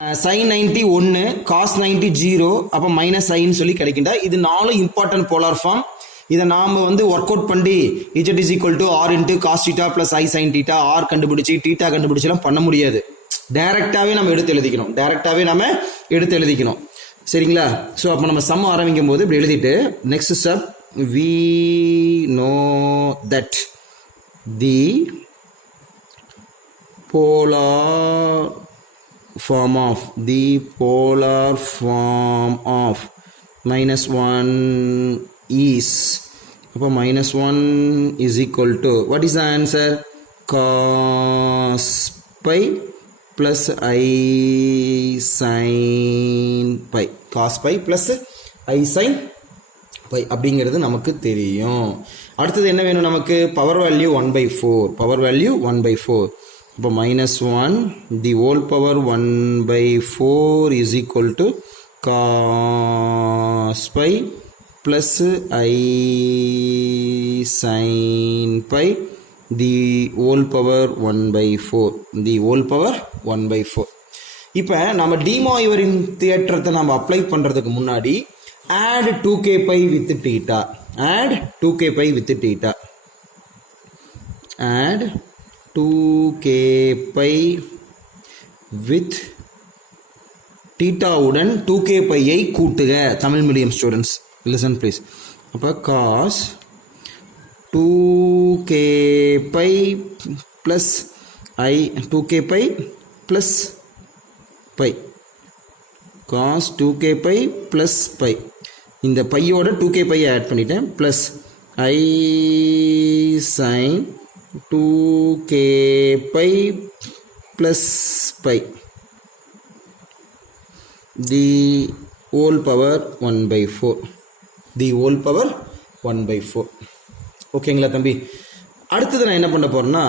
sin 90 1, cos 90 0, அப்போ minus ஐன்னு சொல்லி கிடைக்கின்றா. இது 4 இம்பார்ட்டன்ட் போலார் ஃபார்ம். இதை நாம் ஒர்க் அவுட் பண்ணி z is equal to r into cos theta plus I sin theta, r கண்டுபிடிச்சி தீட்டா கண்டுபிடிச்சலாம் பண்ண முடியாது. டைரக்டாகவே நம்ம எடுத்து எழுதிக்கணும். சரிங்களா? ஸோ அப்போ நம்ம சம் ஆரம்பிக்கும் போது இப்படி எழுதிட்டு next step we know that the polar form of minus 1 is, அப்போ minus 1 is equal to, what is the answer? Cos pi plus I sin pi. Cos pi plus I sin pi அப்படிங்கிறது நமக்கு தெரியும். அடுத்தது என்ன வேணும் நமக்கு? Power value 1/4. அப்போ minus 1 the whole power 1/4 is equal to cos pi plus I sin pi the whole power 1/4. இப்போ நம்ம டி மாய்வரின் தேற்றத்தை நம்ம அப்ளை பண்ணுறதுக்கு முன்னாடி add 2k pi with theta. Add 2k pi with theta. Add 2k pi with theta உடன் 2k pi ஐ கூட்டுக. Tamil medium students listen please. அப்போ cos 2k pi plus I 2k pi plus pi. cos 2k pi plus pi. இந்த பையோட 2k pi add பண்ணிட்டேன் plus I sin 2k pi plus pi the whole power 1/4. ஓகேங்களா தம்பி? அடுத்தது நான் என்ன பண்ண போறேன்னா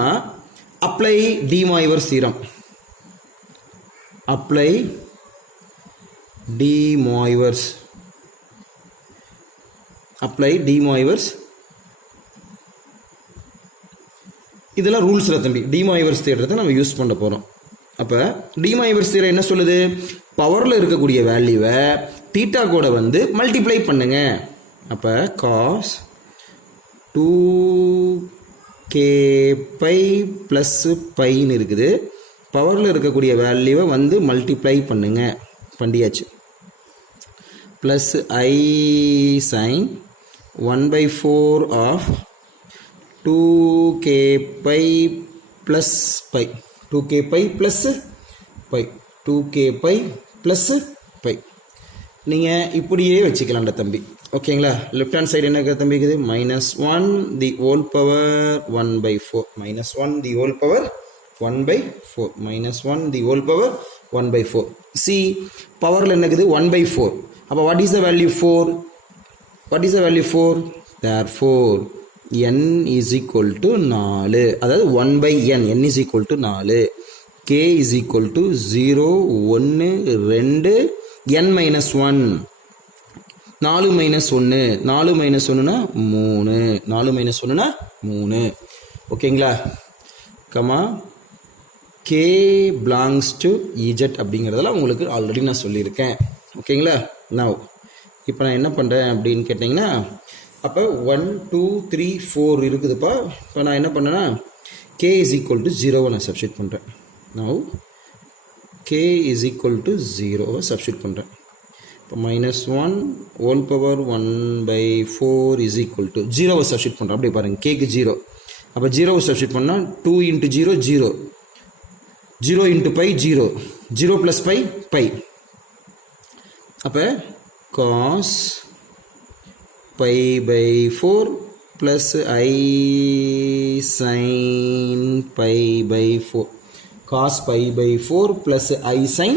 apply De Moivre's theorem. Apply De Moivre's. இதெல்லாம் ரூல்ஸில் தம்பி. டி மாய்வர்ஸ் தியரத்தை நம்ம யூஸ் பண்ண போகிறோம். அப்போ டி மாய்வர்ஸ் தியரம் என்ன சொல்லுது? பவரில் இருக்கக்கூடிய வேல்யூவை தீட்டா கூட மல்டிப்ளை பண்ணுங்க. அப்போ காஸ் 2k pi ப்ளஸ் பைன்னு இருக்குது. பவரில் இருக்கக்கூடிய வேல்யூவை மல்டிப்ளை பண்ணியாச்சு. Plus I sin 1/4 of 2k pi plus pi. 2k pi plus pi. நீங்கள் இப்படியே வச்சுக்கலாம்டா தம்பி. ஓகேங்களா? லெஃப்ட் ஹேண்ட் சைடு என்ன தம்பி இருக்குது? minus 1 the whole power 1/4. minus 1 the whole power 1/4. See, பவரில் என்ன இருக்குது? 1/4. அப்போ what is the value 4? Therefore n is equal to 4. அதாவது 1/n. n is equal to 4. k is equal to 0 1 2 n minus 1. 4 minus 1. 4 minus 1னா 3. 4 minus 1னா 3. ஓகேங்களா? Comma k belongs to ez அப்படிங்கிறதெல்லாம் உங்களுக்கு already நான் சொல்லியிருக்கேன். ஓகேங்களா? now இப்போ நான் என்ன பண்ணுறேன் அப்படின்னு கேட்டிங்கன்னா, அப்போ 1 2 3 4 இருக்குதுப்பா. இப்போ நான் என்ன பண்ணேன்னா k is equal to 0 நான் சப்ஸ்டியூட் பண்ணுறேன். now k is equal to 0 substitute பண்ணுறேன். இப்போ minus 1 whole power 1/4 is equal to 0 substitute பண்ணுறேன். அப்படியே பாருங்கள், கேக்கு 0. அப்போ 0 சப்ஸ்டியூட் பண்ணால் 2 into 0 0. 0 into pi 0. 0 plus pi. அப்போ cos pi/4 plus I sin pi/4. cos pi/4 plus I sin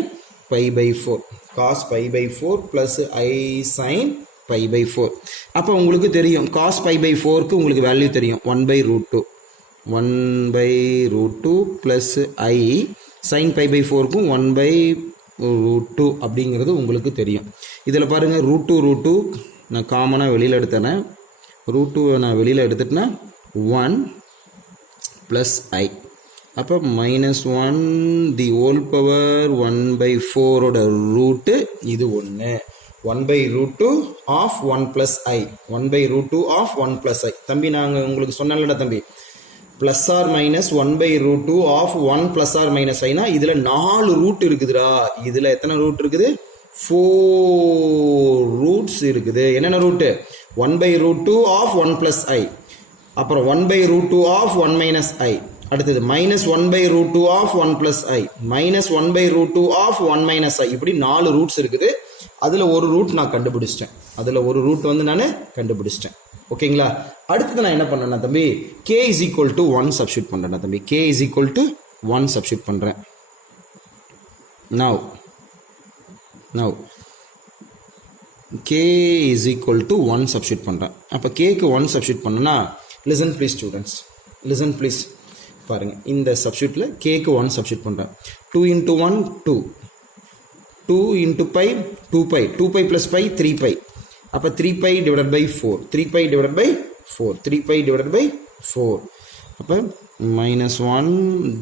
pi/4. cos pi/4 plus I sin pi/4. அப்போ உங்களுக்கு தெரியும் cos pi/4க்கு உங்களுக்கு வேல்யூ தெரியும் 1/√2. 1/√2 plus I sin pi/4க்கும் 1/√2 அப்படிங்கிறது உங்களுக்கு தெரியும். இதில் பாருங்கள் √2 நான் காமனாக வெளியில் எடுத்தேனே. √2 நான் வெளியில் எடுத்துட்டேன்னா 1 plus I அப்போ -1 தி ஹோல் பவர் 1/4 ரூட்டு இது ஒன்று 1/√2 ஆஃப் 1 + i 1/√2 ஆஃப் 1 + i தம்பி நாங்கள் உங்களுக்கு சொன்னல தம்பி plus R minus 1/√2 of 1 + R minus ஐனா இதில் 4 ரூட் இருக்குதுடா. இதில் எத்தனை ரூட் இருக்குது? 4 ரூட்ஸ் இருக்குது. என்னென்ன ரூட்டு? 1/√2 ஆஃப் 1 + i, அப்புறம் 1/√2 ஆஃப் 1 - i, அடுத்தது -1/√2 ஆஃப் 1 + i, -1/√2 ஆஃப் 1 - i, இப்படி 4 ரூட்ஸ் இருக்குது. அதில் ஒரு ரூட் நான் கண்டுபிடிச்சிட்டேன். நான் கண்டுபிடிச்சிட்டேன். ஓகேங்களா? அடுத்தது நான் என்ன பண்ணேன்னா தம்பி k = 1 சப்ஸ்டியூட் பண்ணுறேன் தம்பி. k = 1 சப்ஸ்டியூட் பண்ணுறேன். now k = 1 சப்ஸ்டியூட் பண்ணுறேன். அப்போ கேக்கு 1 சப்ஸ்டியூட் பண்ணனா listen please students, listen please பாருங்கள். இந்த சப்ஸ்டியூட்டில் கேக்கு 1 சப்ஸ்டியூட் பண்ணுறேன். 2 × 1 2, 2 × π 2π, 2π + π 3π, அப்போ 3π / 4, 3π / 4, 3π / 4, அப்போ -1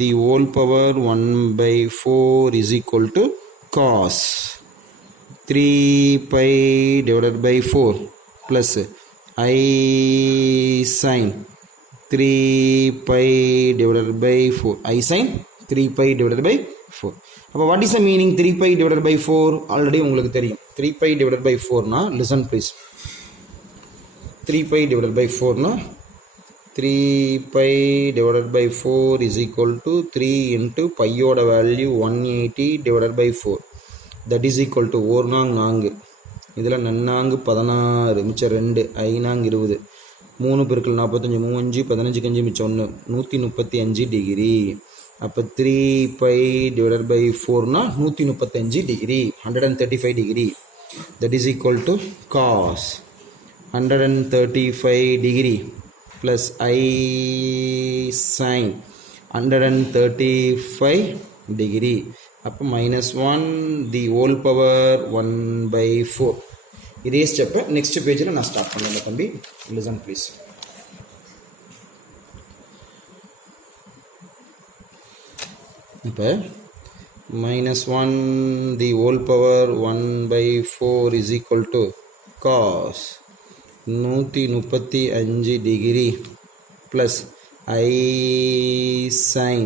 the whole power 1/4 = cos 3π / 4 plus i sin 3π / 4, i sin 3π / 4. அப்போ what is the meaning 3π / 4? Already உங்களுக்கு தெரியும். 3π / 4னா லிசன் ப்ளீஸ். 3π / 4னா 3π / 4 = 3 × பையோட value 180 / 4, that is equal to 1 நாங் 4, இதில் நன்னாங்கு 16, மிச்சம் 2, 5 நாங் 20, 3 × 45 3 5 15 மிச்சம் 1, 135 டிகிரி. அப்போ 3π / 4னா 135 degree, 135 degree, that is equal to cos 135 degree plus i sin 135 degree. அப்போ -1 தி ஹோல் பவர் 1/4. இதே ஸ்டெப்பை நெக்ஸ்ட் பேஜில் நான் ஸ்டார்ட் பண்ணல தம்பி. Listen please. இப்போ -1 the whole power 1/4 = cos 135 degree plus i sin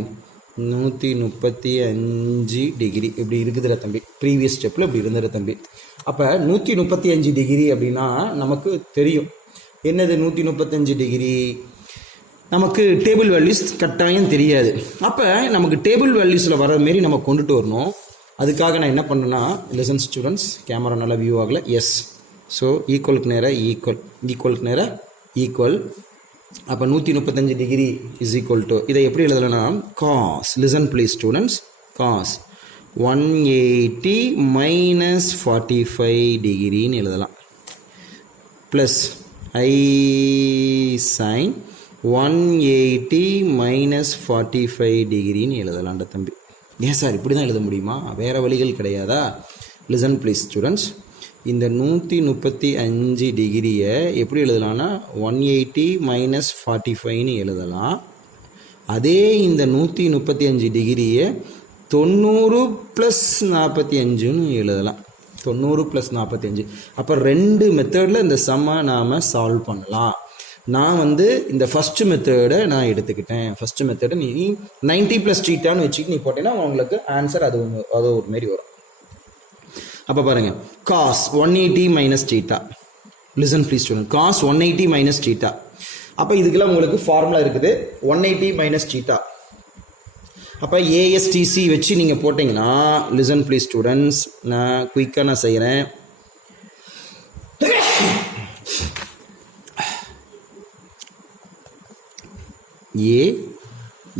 135 degree. இப்படி இருக்குதுல தம்பி. ப்ரீவியஸ் ஸ்டெப்பில் இப்படி இருந்துற தம்பி. அப்போ 135 டிகிரி அப்படின்னா நமக்கு தெரியும். என்னது 135 டிகிரி? நமக்கு டேபிள் வேல்யூஸ் கட்டாயம் தெரியாது. அப்போ நமக்கு டேபிள் வேல்யூஸில் வர மாரி நம்ம கொண்டுட்டு வரணும். அதுக்காக நான் என்ன பண்ணேன்னா, லிசன் ஸ்டூடெண்ட்ஸ், கேமரா நல்லா வியூ ஆகலை. எஸ், ஸோ ஈக்குவலுக்கு நேராக ஈக்குவலுக்கு நேராக ஈக்குவல். அப்போ 135 டிகிரி = இதை எப்படி எழுதலைன்னா cos, listen please students, cos 180 - 45 டிகிரின்னு எழுதலாம். ப்ளஸ் i sin 180 - 45 டிகிரின்னு எழுதலாம்ட தம்பி. ஏன் சார் இப்படி தான் எழுத முடியுமா? வேறு வழிகள் கிடையாதா? லிசன் ப்ளீஸ் ஸ்டூடெண்ட்ஸ், இந்த 135 டிகிரியை எப்படி எழுதலாம்னா 180 - 45ன்னு எழுதலாம். அதே இந்த 135 டிகிரியை 90 + 45ன்னு எழுதலாம். 90 + 45. அப்போ 2 மெத்தடில் இந்த சம்மை நாம் சால்வ் பண்ணலாம். நான் இந்த ஃபஸ்ட்டு மெத்தடை நான் எடுத்துக்கிட்டேன். ஃபஸ்ட்டு மெத்தடை நீ 90 + θன்னு வச்சுட்டு நீ போட்டேன்னா உங்களுக்கு ஆன்சர் அது ஒரு மாரி வரும். அப்போ பாருங்கள், cos 180 - θ. Listen please student, cos 180 - θ. அப்போ இதுக்கெல்லாம் உங்களுக்கு ஃபார்முலா இருக்குது. 180 - θ. அப்போ ASTC வச்சு நீங்கள் போட்டிங்கன்னா, லிசன் ப்ளீஸ் ஸ்டூடெண்ட்ஸ், நான் குயிக்காக நான் செய்கிறேன்.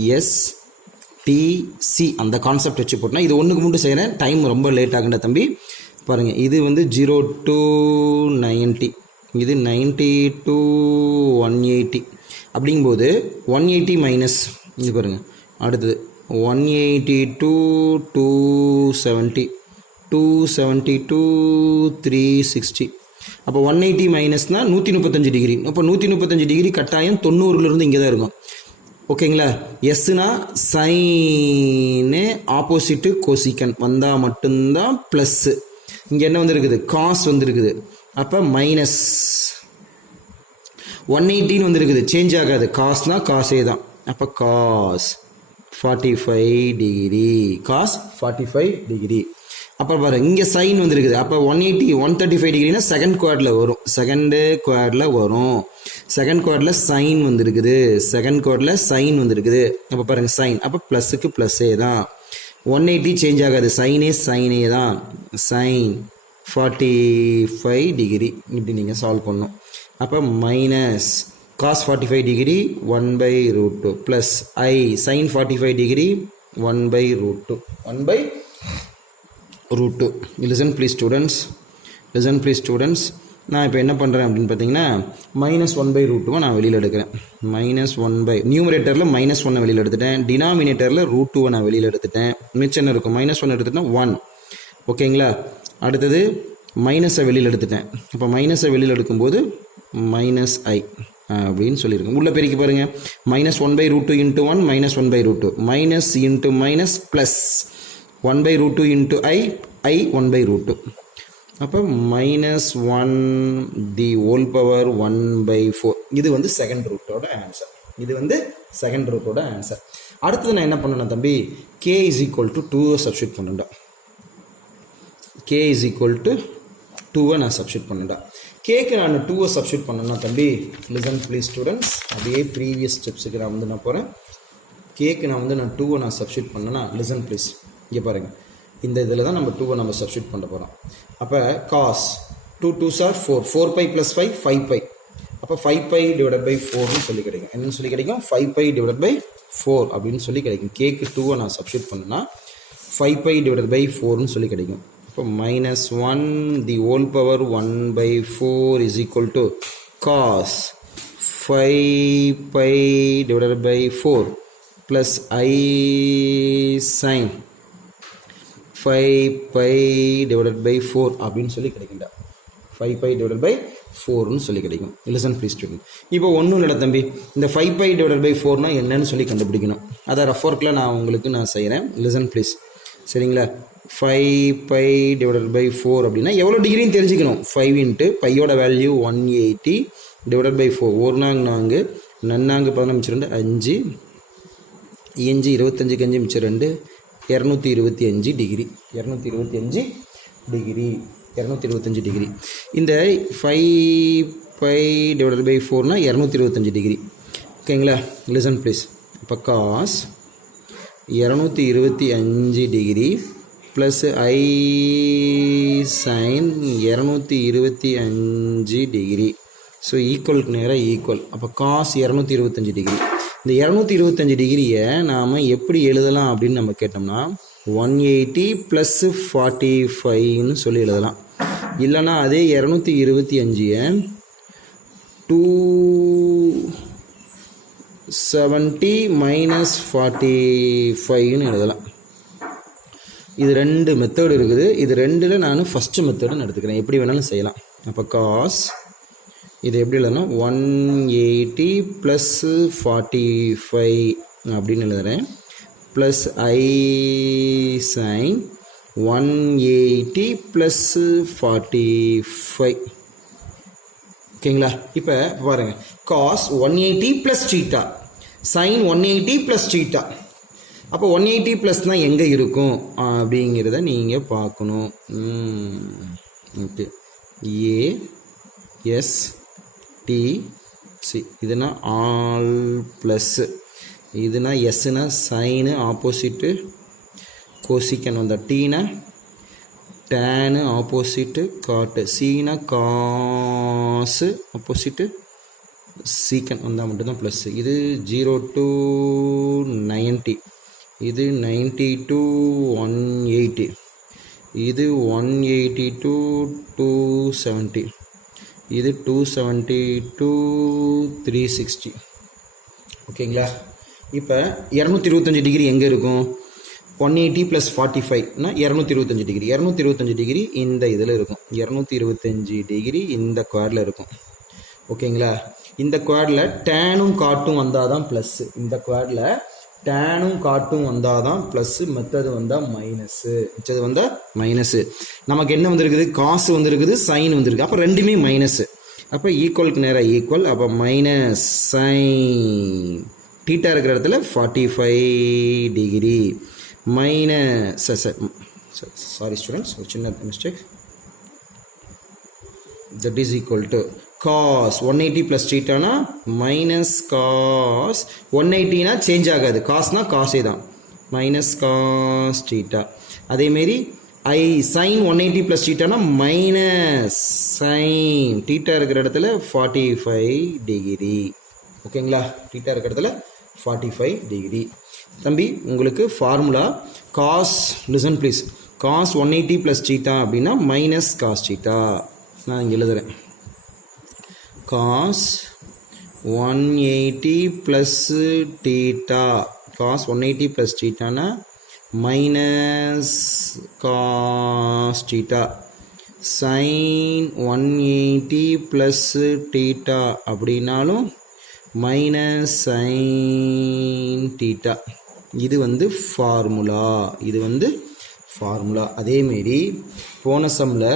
ASTC அந்த கான்செப்ட் வச்சு போட்டோம்னா, இது ஒன்றுக்கு மட்டும் செய்கிறேன். டைம் ரொம்ப லேட் ஆகுண்டா தம்பி. பாருங்கள், இது 0 to 90, இது 90 to 180. அப்படிங்கும்போது 180 மைனஸ் இது பாருங்கள். அடுத்தது 180 to 270, 270 to 360. அப்போ 180 மைனஸ்னால் 135 டிகிரி. அப்போ 135 டிகிரி கட்டாயம் 90லேருந்து இங்கே தான் இருக்கும். ஓகேங்களா. எஸ்னா சைனு ஆப்போசிட்டு கோசிக்கன் வந்தால் மட்டும்தான் ப்ளஸ்ஸு. இங்கே என்ன வந்துருக்குது, காஸ் வந்துருக்குது. அப்போ மைனஸ் 180 வந்துருக்குது, சேஞ்ச் ஆகாது. காஸ்னா காசே தான். அப்போ காஸ் 45 டிகிரி, காஸ் 45 டிகிரி. அப்புறம் பாருங்க இங்கே சைன் வந்துருக்குது. அப்போ 135 டிகிரினா செகண்ட் குவாட்ரில் வரும், செகண்ட் குவாட்ரில் வரும். செகண்ட் குவாட்ரில் சைன் வந்துருக்குது, செகண்ட் குவாட்ரில் சைன் வந்துருக்குது. அப்போ பாருங்க சைன், அப்போ ப்ளஸுக்கு ப்ளஸ்ஸே தான். 180 சேஞ்ச் ஆகாது, சைனே தான். சைன் 45 டிகிரி இப்படி நீங்கள் சால்வ் பண்ணணும். அப்போ minus cos 45 degree 1/√2 plus I sine 45 degree 1/√2 1/√2. Listen please students, நான் இப்போ என்ன பண்ணுறேன் அப்படின்னு பார்த்தீங்கன்னா மைனஸ் 1/√2 நான் வெளியில் எடுக்கிறேன். மைனஸ் 1 நியூமரேட்டரில் -1 வெளியில் எடுத்துட்டேன், டினாமினேட்டரில் √2 நான் வெளியில் எடுத்துட்டேன். மிச்சம் என்ன இருக்கும், -1 எடுத்துட்டேன் 1. ஓகேங்களா. அடுத்தது மைனஸை வெளியில் எடுத்துட்டேன். இப்போ மைனஸை வெளியில் எடுக்கும்போது மைனஸ் ஐ அப்படின்னு சொல்லியிருக்கேன். உள்ள பெருக்கி பாருங்கள், -1/√2 into 1 -1/√2 minus into minus plus 1/√2 into I 1/√2. அப்போ -1 தி ஹோல் பவர் 1/4. இது வந்து செகண்ட் ரூட்டோட ஆன்சர். அடுத்தது நான் என்ன பண்ணணும் தம்பி, k = 2 சப்ஸ்டியூட் பண்ணேன்டா. k = 2 நான் சப்ஸ்டியூட் பண்ணேன்டா. கேக்கு நான் 2 சப்ஸ்டியூட் பண்ணேன்னா தம்பி, லிசன் ப்ளீஸ் ஸ்டூடெண்ட்ஸ், அதே ப்ரீவியஸ் ஸ்டெப்ஸுக்கு நான் போகிறேன். கேக்கு நான் 2 நான் சப்ஸ்டியூட் பண்ணேன்னா லிசன் ப்ளீஸ், இங்கே பாருங்கள். இந்த இதில் தான் நம்ம 2 நம்ம சப்ஸ்டியூட் பண்ண போகிறோம். அப்போ காஸ் 2 2s are 4, 4π + 5 5π. அப்போ 5π/4 சொல்லி கிடைக்கும். என்னன்னு சொல்லி கிடைக்கும், 5π/4 அப்படின்னு சொல்லி கிடைக்கும். கேக்கு 2 நான் சப்ஸ்டியூட் பண்ணேன்னா 5π/4 சொல்லி கிடைக்கும். இப்போ -1 the whole power 1/4 is equal to cos 5π/4 plus I sine 5π/4 அப்படின்னு சொல்லி கிடைக்கும்டா. 5π/4ன்னு சொல்லி கிடைக்கும். Listen please student. இப்போ ஒன்றும் இல்லை தம்பி, இந்த 5π/4னா என்னன்னு சொல்லி கண்டுபிடிக்கணும். அதை ரஃப் ஒர்க்கில் நான் செய்கிறேன். லிசன் ப்ளீஸ், சரிங்களா. 5π/4 அப்படின்னா எவ்வளோ டிகிரின்னு தெரிஞ்சுக்கணும். 5 இன்ட்டு பையோட வேல்யூ 180/4. 1 நாங்க 4, நன்னாங்க 15 5 5 25 5 மிச்சம் 2 225 டிகிரி. 225 டிகிரி. இந்த 5π/4னா 225 டிகிரி. ஓகேங்களா. Listen please. அப்போ காஸ் 225 டிகிரி ப்ளஸ் ஐ சைன் 225 டிகிரி. ஸோ ஈக்குவலுக்கு நேராக ஈக்குவல். அப்போ காஸ் 225 டிகிரி. இந்த 225 டிகிரியை நாம் எப்படி எழுதலாம் அப்படின்னு நம்ம கேட்டோம்னா 180 + 45ன்னு சொல்லி எழுதலாம். இல்லைனா அதே 225 270 - 45ன்னு எழுதலாம். இது 2 மெத்தடு இருக்குது. இது 2ல் நான் ஃபஸ்ட்டு மெத்தடுன்னு எடுத்துக்கிறேன். எப்படி வேணாலும் செய்யலாம். அப்போ காஸ் இது எப்படி எழுதுனா 180 + 45 அப்படின்னு எழுதுகிறேன். ப்ளஸ் ஐ சைன் 180 + 45. ஓகேங்களா. இப்போ பாருங்கள், காஸ் 180 + θ சைன் 180 + θ. அப்போ 180 ப்ளஸ்னால் எங்கே இருக்கும் அப்படிங்கிறத நீங்கள் பார்க்கணும். ஓகே, ASTC இதுனா ஆல் ப்ளஸ்ஸு, இதுனா எஸ்னா சைனு ஆப்போசிட்டு கோசிக்கன் வந்த, டீனா டேனு ஆப்போசிட்டு காட்டு, சீனா காசு ஆப்போசிட்டு சீக்கன் வந்தால் மட்டும்தான் ப்ளஸ்ஸு. இது 0 to 90, இது 90 to 180, இது 180 to 270, இது 270 to 360. ஓகேங்களா. இப்போ 225 டிகிரி எங்கே இருக்கும், 180 + 45னா 225 டிகிரி. 225 டிகிரி இந்த இதில் இருக்கும். 225 டிகிரி இந்த குவாரில் இருக்கும். ஓகேங்களா. இந்த குவாடில் டேனும் காட்டும் வந்தால் தான் ப்ளஸ்ஸு, இந்த குவாடில் டேனும் காட்டும் வந்தால் தான் ப்ளஸ்ஸு, மற்றது வந்தால் மைனஸு, மிச்சது வந்தால் மைனஸு. நமக்கு என்ன வந்திருக்குது, காசு வந்திருக்குது, சைன் வந்திருக்கு, அப்போ ரெண்டுமே மைனஸு. அப்போ ஈக்குவலுக்கு நேராக ஈக்குவல், அப்போ மைனஸ் சைன் தீட்டா இருக்கிற இடத்துல 45 டிகிரி மைனஸ், சாரி ஸ்டூடெண்ட்ஸ், ஒரு சின்ன mistake. that is equal to cos 180 plus theta na minus cos 180 na change ஆகாது, cos na cos தான், minus cos theta. அதே மாதிரி I sin 180 plus theta na minus sin theta இருக்கிற இடத்துல 45 degree. ஓகேங்களா, theta இருக்கிற இடத்துல 45 டிகிரி. தம்பி உங்களுக்கு formula cos, listen please, cos 180 plus theta அப்படின்னா minus cos theta. நான் இங்கே எழுதுகிறேன், cos 180 plus theta, cos 180 plus தீட்டானா minus cos theta, sin 180 plus theta அப்படின்னாலும் மைனஸ் சைன் தீட்டா. இது வந்து ஃபார்முலா, இது வந்து ஃபார்முலா. அதேமாரி போன சம்மில்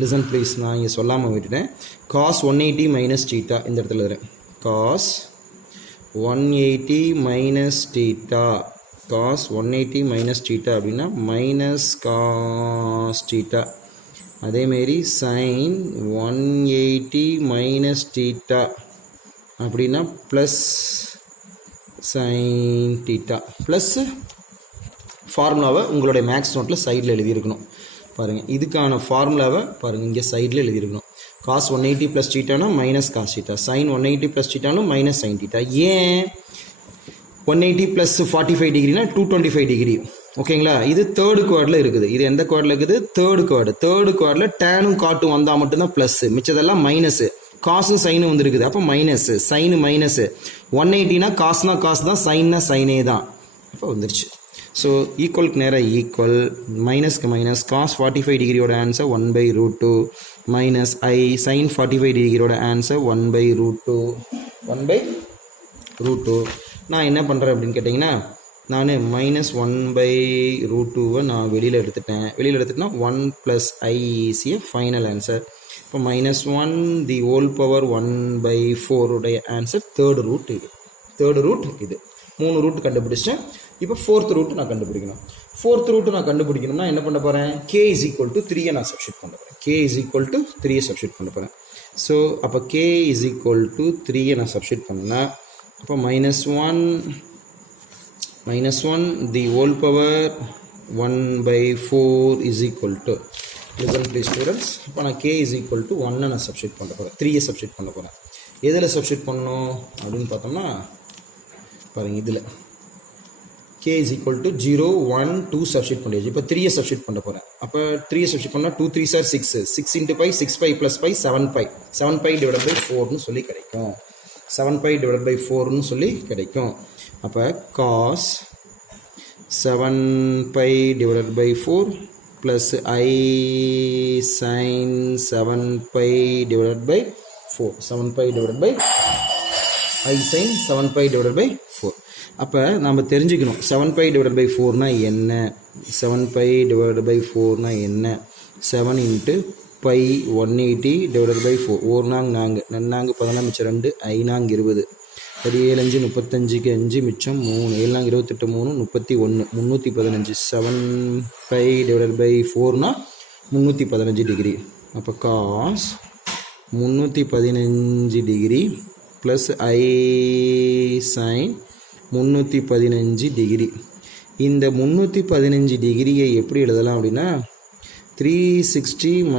லிசன் ப்ளீஸ், நான் இங்கே சொல்லாமல் விட்டுட்டேன், காஸ் 180 மைனஸ் டீட்டா இந்த இடத்துல இருக்கிறேன், cos 180 minus theta, cos 180 minus theta அப்படின்னா மைனஸ் காஸ் டீட்டா. அதேமாரி சைன் 180 மைனஸ் டீட்டா அப்படின்னா ப்ளஸ் சைன் டீட்டா. ப்ளஸ் ஃபார்முலாவை உங்களுடைய மேக்ஸ் நோட்டில் சைடில் எழுதியிருக்கணும் பாருங்கள். இதுக்கான ஃபார்முலாவை பாருங்கள், இங்கே சைடில் எழுதியிருக்கணும். காஸ் 180 ப்ளஸ் டீட்டானா minus cos theta, sine 180 plus டீட்டானும் மைனஸ் சைன் டீட்டா. ஏன் 180 ப்ளஸ் 45 டிகிரினா 225 டிகிரி. ஓகேங்களா, இது தேர்டு குவார்டில் இருக்குது. இது எந்த குவார்டில் இருக்குது, தேர்டு குவார்டு. தேர்டு குவார்டில் டேனும் காட்டும் வந்தால் மட்டும்தான் ப்ளஸ்ஸு, மிச்சதெல்லாம் மைனஸு. காசும் சைனும் வந்துருக்குது, அப்போ மைனஸு, சைனு மைனஸு. 180னா காசுனா காசு தான், சைன்னா சைனே தான், அப்போ வந்துருச்சு. ஸோ ஈக்குவலுக்கு நேராக ஈக்குவல், மைனஸ்க்கு மைனஸ், காஸ் 45 டிகிரியோட ஆன்சர் 1/√2 மைனஸ் ஐ சைன் 45 டிகிரியோட ஆன்சர் 1/√2, 1/√2. நான் என்ன பண்ணுறேன் அப்படின்னு கேட்டிங்கன்னா, நான் மைனஸ் 1/√2வை நான் வெளியில் எடுத்துட்டேன். வெளியில் எடுத்துட்டேன்னா 1 + i is a final answer. இப்போ -1 தி ஹோல் பவர் 1/4 உடைய ஆன்சர் தேர்டு ரூட். இது தேர்டு ரூட், இது 3 ரூட் கண்டுபிடிச்சேன். இப்போ ஃபோர்த் ரூட் நான் கண்டுபிடிக்கணும். ஃபோர்த் ரூட் நான் கண்டுபிடிக்கணும்னா என்ன பண்ண போகிறேன், k = 3 நான் சப்ஸ்டிட் பண்ண போகிறேன். k = 3 சப்ஸ்டிட் பண்ண போகிறேன். ஸோ அப்போ k = 3 நான் சப்ஸ்டிட் பண்ணேன்னா, அப்போ -1 the whole power 1/4 is equal to, listen please students, இப்போ நான் k = 1 நான் சப்ஸ்டிட் பண்ண போகிறேன், 3 சப்ஸ்டிட் பண்ண போகிறேன். எதில் சப்ஸ்டிட் பண்ணணும் அப்படின்னு பார்த்தோம்னா பாருங்கள், இதில் k = 0, 1, 2 சப்ஸ்டிட் பண்ணிடுச்சு. இப்போ 3 சப்ஸ்டிட் பண்ண போகிறேன். அப்போ 3 சப்ஸ்டிட் பண்ணால் 2 3 சார் 6, 6 × π 6π + π 7π, 7π / 4ன்னு சொல்லி கிடைக்கும், 7π / 4ன்னு சொல்லி கிடைக்கும். அப்போ cos 7π / 4 plus i sin 7π / 4, 7π / i sin 7π / 4. அப்போ நம்ம தெரிஞ்சுக்கணும் 7π / 4னா என்ன, 7π / 4னா என்ன. 7 × π 180 / 4, 1 நாங்க 4, நன்னாங்க 14 மிச்சம் 2, 5 நாங்க 20, 7 5 35க்கு 5 மிச்சம் 3, 7 நாங்க 28 3 31, 315. 7π / 4னா 315 டிகிரி. அப்போ காஸ் 315 டிகிரி ப்ளஸ் ஐ சைன் 315 டிகிரி. இந்த 315 டிகிரியை எப்படி எழுதலாம் அப்படின்னா 360 -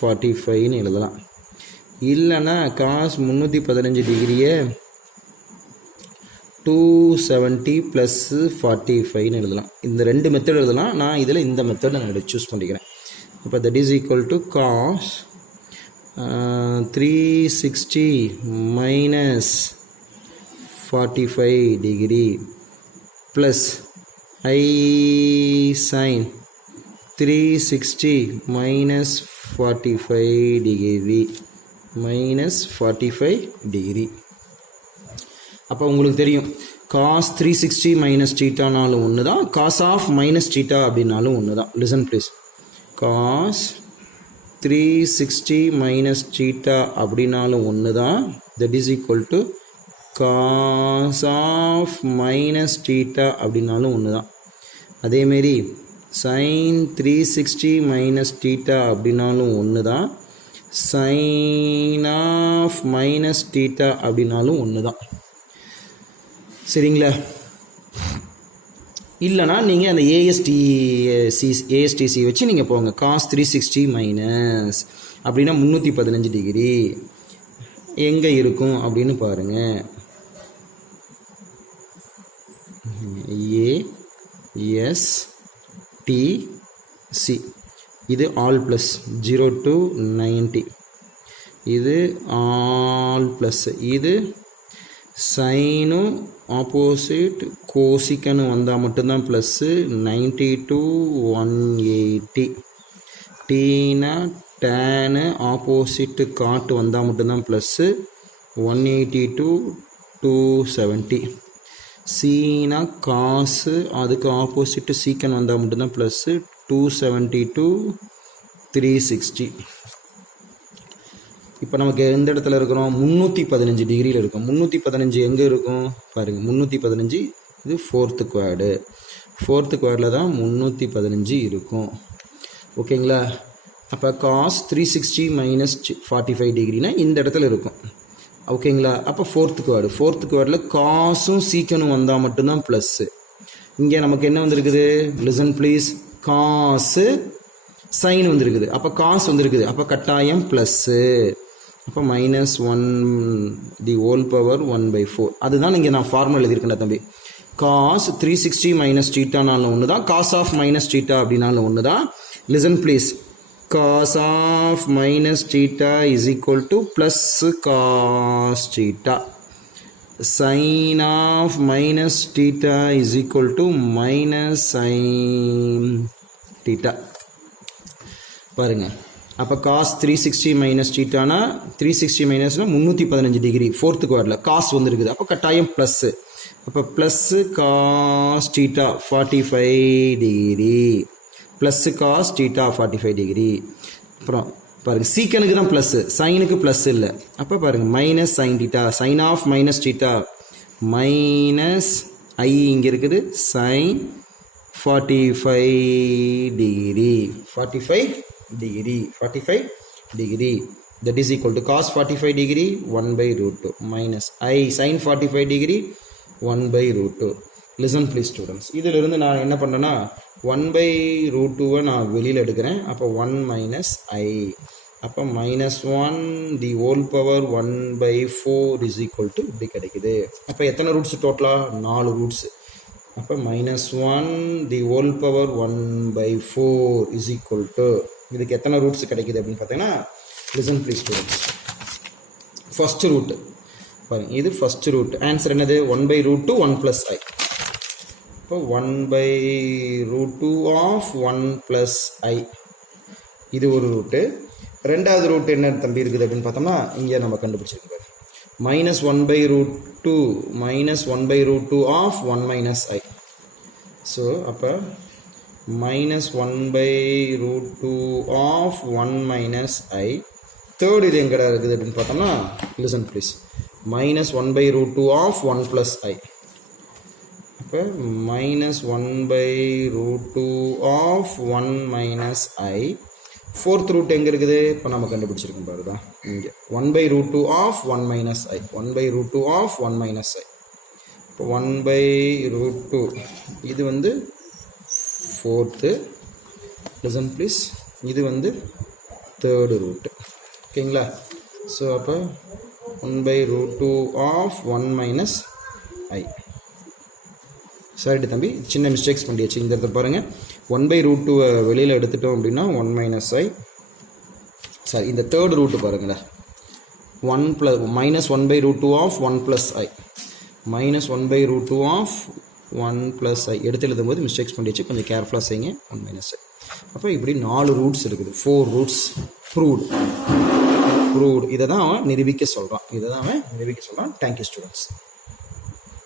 45ன்னு எழுதலாம். இல்லைன்னா காஸ் 315 டிகிரியை 270 + 45ன்னு எழுதலாம். இந்த ரெண்டு மெத்தட் எழுதலாம். நான் இதில் இந்த மெத்தடை நான் சூஸ் பண்ணிக்கிறேன். இப்போ that is equal to cos 360 - 45 degree plus I sine 360 - 45 degree -45 degree. அப்போ உங்களுக்கு தெரியும் காஸ் 360 மைனஸ் டீட்டானாலும் ஒன்று தான், காஸ் ஆஃப் மைனஸ் டீட்டா அப்படின்னாலும் ஒன்று தான். Listen please. Cos 360 minus theta அப்படின்னாலும் ஒன்று தான். That is equal to cos of minus theta அப்படின்னாலும் ஒன்று தான். அதேமாரி சைன் 360 மைனஸ் டீட்டா அப்படின்னாலும் ஒன்று தான். சைன் ஆஃப் மைனஸ் டீட்டா அப்படின்னாலும் ஒன்று தான். சரிங்களா? இல்லைனா நீங்கள் அந்த ஏஎஸ்டிசி வச்சு நீங்கள் போங்க. காஸ் 360 மைனஸ் அப்படின்னா 315 டிகிரி எங்கே இருக்கும் அப்படின்னு பாருங்கள். ஏஎஸ்டிசி இது ஆல் ப்ளஸ் 0 to 90, இது ஆல் ப்ளஸ், இது சைனும் ஆப்போசிட் கோசிக்கனு வந்தால் மட்டும்தான் ப்ளஸ்ஸு 90 to 180, டீனா டேனு ஆப்போசிட்டு காட்டு வந்தால் மட்டும்தான் ப்ளஸ்ஸு 180 to 270, சீனா காசு அதுக்கு ஆப்போசிட்டு சீக்கன் வந்தால் மட்டும்தான் ப்ளஸ்ஸு 270 to 360. இப்போ நமக்கு எந்த இடத்துல இருக்கிறோம்? 315 டிகிரியில் இருக்கும். 315 எங்கே இருக்கும் பாருங்கள். 315 இது ஃபோர்த்து குவாடு. ஃபோர்த்து குவாடில் தான் 315 இருக்கும். ஓகேங்களா? அப்போ காஸ் 360 மைனஸ் 45 டிகிரினா இந்த இடத்துல இருக்கும். ஓகேங்களா? அப்போ ஃபோர்த்து குவாடு. ஃபோர்த்து குவாடில் காசும் சீக்கனும் வந்தால் மட்டும்தான் ப்ளஸ்ஸு. இங்கே நமக்கு என்ன வந்திருக்குது? Listen please. காசு சைன் வந்திருக்குது. அப்போ காசு வந்திருக்குது. அப்போ கட்டாயம் ப்ளஸ்ஸு. அப்போ -1 தி ஹோல் பவர் 1/4. அதுதான் இங்கே நான் ஃபார்முலா எழுதியிருக்கேன் தம்பி. காஸ் 360 மைனஸ் டீட்டானாலும் ஒன்று தான், காஸ் ஆஃப் மைனஸ் டீட்டா அப்படின்னாலும் ஒன்று தான். Listen please. Cos of minus theta is equal to plus cos theta. Sine of minus theta is equal to minus sine theta. பாருங்கள். அப்போ காஸ் 360 மைனஸ் டீட்டானா 360 மைனஸ்னால் 315 டிகிரி ஃபோர்த்து குவாடில் காசு வந்துருக்குது. அப்போ கட்டாயம் ப்ளஸ்ஸு. அப்போ plus cos theta 45 degree, plus cos theta 45 degree. அப்புறம் பாருங்கள், சீக்கனுக்கு தான் ப்ளஸ்ஸு, சைனுக்கு ப்ளஸ் இல்லை. அப்போ பாருங்கள், minus sine theta, sine of minus theta minus I இங்கே இருக்குது, sine 45 degree. 45 degree that is equal to cos 45 degree 1/√2 minus I sin 45 degree 1/√2. listen please students. இதிலிருந்து நான் என்ன பண்ணுறேன்னா 1/√2 நான் வெளியில் எடுக்கிறேன். அப்போ 1 minus I, அப்போ -1 the whole power 1/4 is equal to இப்படி கிடைக்குது. அப்போ எத்தனை ரூட்ஸ் டோட்டலாக? 4 ரூட்ஸ். அப்போ -1 the whole power 1/4 is equal to இதுக்கு எத்தனை ரூட்ஸ் கிடைக்குது அப்படின்னு பார்த்தீங்கன்னா, listen please students. First root பாருங்க, இது ஃபர்ஸ்ட் ரூட். ஆன்சர் என்னது? 1/√2 1 + I. இப்போ 1/√2 ஆஃப் 1 + I இது ஒரு ரூட்டு. ரெண்டாவது ரூட் என்ன தம்பி இருக்குது அப்படின்னு பார்த்தோம்னா, இங்கே நம்ம கண்டுபிடிச்சிருக்கோம். -1/√2 ஆஃப் 1 - I. ஸோ அப்போ -1/√2 ஆஃப் 1 - I. தேர்ட் இது எங்கடா இருக்குது அப்படின்னு பார்த்தோம்னா, லிசன் ப்ளீஸ். -1/√2 of 1 + I. அப்போ -1/√2 ஆஃப் 1 - I. ஃபோர்த் ரூட் எங்கே இருக்குது? இப்போ நம்ம கண்டுபிடிச்சிருக்கோம் பாருதா, இங்கே 1/√2 ஆஃப் 1 - I. 1/√2 of 1 - I. இப்போ 1/√2 இது வந்து ஃபோர்த்து. Listen please. இது வந்து தேர்டு ரூட்டு. ஓகேங்களா? ஸோ அப்போ 1/√2 ஆஃப் 1 - I. சரிட்டு தம்பி, சின்ன மிஸ்டேக்ஸ் பண்ணியாச்சு. இந்த இடத்துல பாருங்கள், 1/√2 வெளியில் எடுத்துட்டோம் அப்படின்னா 1 - I. சரி, இந்த தேர்டு ரூட்டு பாருங்களேன், -1/√2 ஆஃப் 1 + I. -1/√2 ஆஃப் 1 + I எடுத்து எழுதும்போது மிஸ்டேக்ஸ் பண்ணிடுச்சு, கொஞ்சம் கேர்ஃபுல்லாக செய்யுங்க. 1 - I. அப்போ இப்படி 4 ரூட்ஸ் இருக்குது. 4 ரூட்ஸ் ப்ரூவ்டு. இதை தான் அவன் நிரூபிக்க சொல்கிறான். Thank you students.